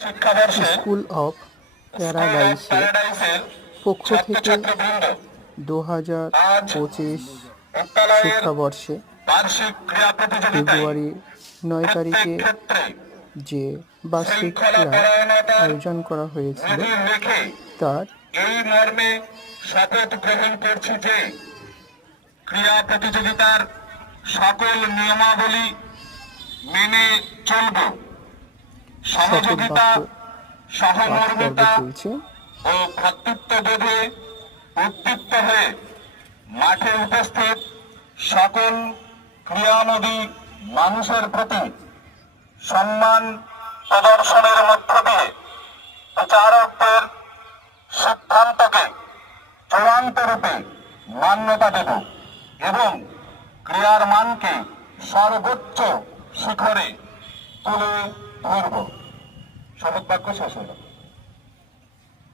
School of প্যারাডাইসের পক্ষ থেকে 2025 শিক্ষাবর্ষে ফেব্রুয়ারি 9 তারিখে যে বার্ষিক ক্রীড়া আয়োজন করা হয়েছিল তার এই মর্মে শপথ গ্রহণ করছি যে ক্রীড়া প্রতিযোগিতার সকল নিয়মাবলী মেনে চলব। সহযোগিতা, সহমর্মিতা ও ভ্রাতৃত্ববোধে উদ্দীপ্ত হয়ে মাঠে উপস্থিত সকল ক্রীড়ামোদী মানুষের প্রতি সম্মান প্রদর্শনের মধ্য দিয়ে বিচারকদের সিদ্ধান্তকে চূড়ান্ত রূপে মান্যতা দেব এবং ক্রীড়ার মানকে সর্বোচ্চ শিখরে তুলে ধরব। শপথ বাক্য শেষ হল।